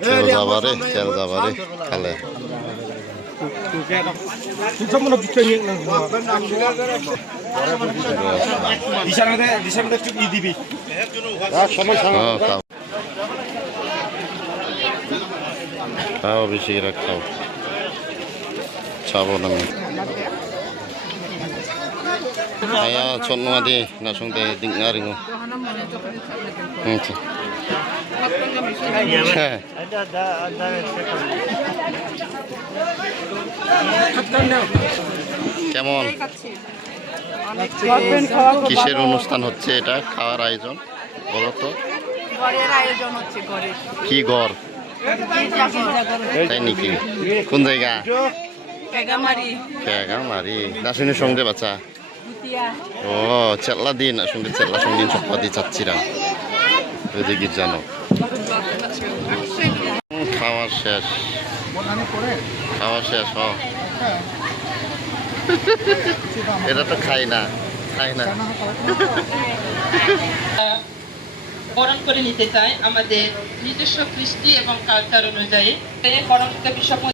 তেল যাবারে খালে খাও বেশি খাও চাবো na kaya chon di nasong de ding nga ringo কেমন কিসের অনুষ্ঠান হচ্ছে এটা খাওয়ার আয়োজন বলো তো কি ঘর তাই নাকি কোন জায়গা Kegamari nasune songde baca oh cetla din nasune cetla songdin sopati cacira jadi gijano খাওয়া শেষ এটা তো খাই না বরণ করে নিতে চাই আমাদের নিজস্ব কৃষ্টি এবং কালচার অনুযায়ী বরণ